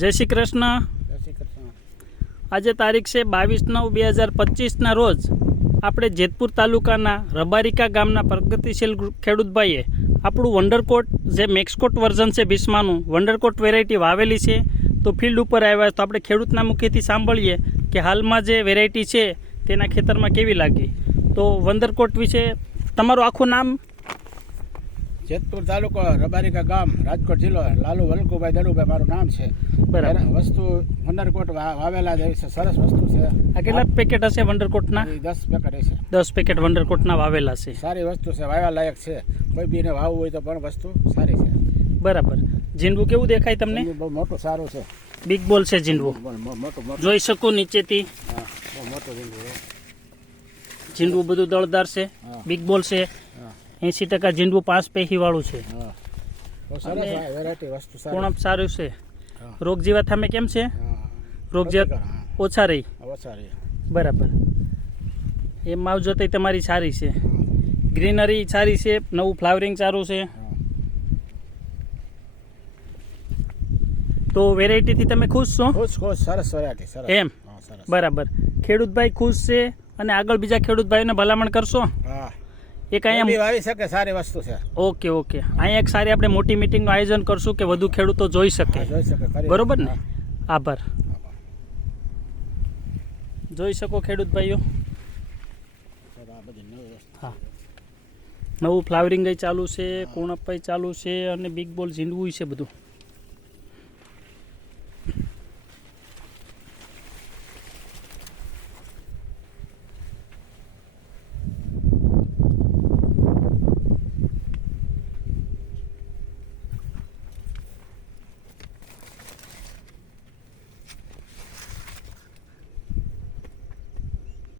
જય શ્રી કૃષ્ણ. આજે તારીખ છે 22/9/2025ના રોજ આપણે જેતપુર તાલુકાના રબારિકા ગામના પ્રગતિશીલ ખેડૂતભાઈએ આપણું વંડરકોટ જે મેક્સકોટ વર્ઝન છે ભીષ્માનું વંડરકોટ વેરાયટી વાવેલી છે. તો ફિલ્ડ ઉપર આવ્યા તો આપણે ખેડૂતના મુખેથી સાંભળીએ કે હાલમાં જે વેરાયટી છે તેના ખેતરમાં કેવી લાગી. તો વંડરકોટ વિશે તમારું આખું નામ? જેતપુર તાલુકો રબારિકા ગામ રાજકોટ જિલ્લો લાલુ વલકુભાઈ દડુભાઈ મારું નામ છે. બરાબર. વસ્તુ વંડરકોટ વાવેલા છે, સરસ વસ્તુ છે. આ કેટલા પેકેટ હશે વંડરકોટના? 10 પેકેટ છે. 10 પેકેટ વંડરકોટના વાવેલા છે. સારી વસ્તુ છે, વાવ્યા લાયક છે. કોઈ બીને વાવવું હોય તો પણ વસ્તુ સારી છે. બરાબર. ઝીંડવું કેવું દેખાય તમને? બહુ મોટું સારું છે. બિગ બોલ છે ઝીંડવું, મોટું જોઈ શકું નીચેથી. હા, બહુ મોટું ઝીંડવું બધું દળદાર છે, બિગ બોલ છે. 80% ઝીંડવું 5 પેહી વાળું છે. હા, બહુ સરસ વેરાયટી વસ્તુ સારી. પૂર્ણ સારું છે. રોગ જીવાત સામે કેમ છે? રોગ જીવાત ઓછા રહી. બરાબર. એ માવજતય તમારી સારી છે, ગ્રીનરી સારી છે, નવું ફ્લાવરિંગ સારું છે. તો વેરાયટીથી તમે ખુશ છો? ખુશ સરસ વેરાયટી સરસ. એમ બરાબર. ખેડૂતભાઈ ખુશ છે અને આગળ બીજા ખેડૂતભાઈને ભલામણ કરશો? હા, એક અહીંયા વાવી શકે, સારી વસ્તુ છે. ઓકે. અહીંયા એક સારી આપણે મોટી મીટિંગનું આયોજન કરશું કે વધુ ખેડૂતો જોઈ શકે. બરોબર ને? આભાર. જોઈ શકો ખેડૂત ભાઈઓ. હા, નવું ફ્લાવરિંગ ચાલુ છે, કુણપ ચાલુ છે અને બિગ બોલ ઝીંડવું છે બધું.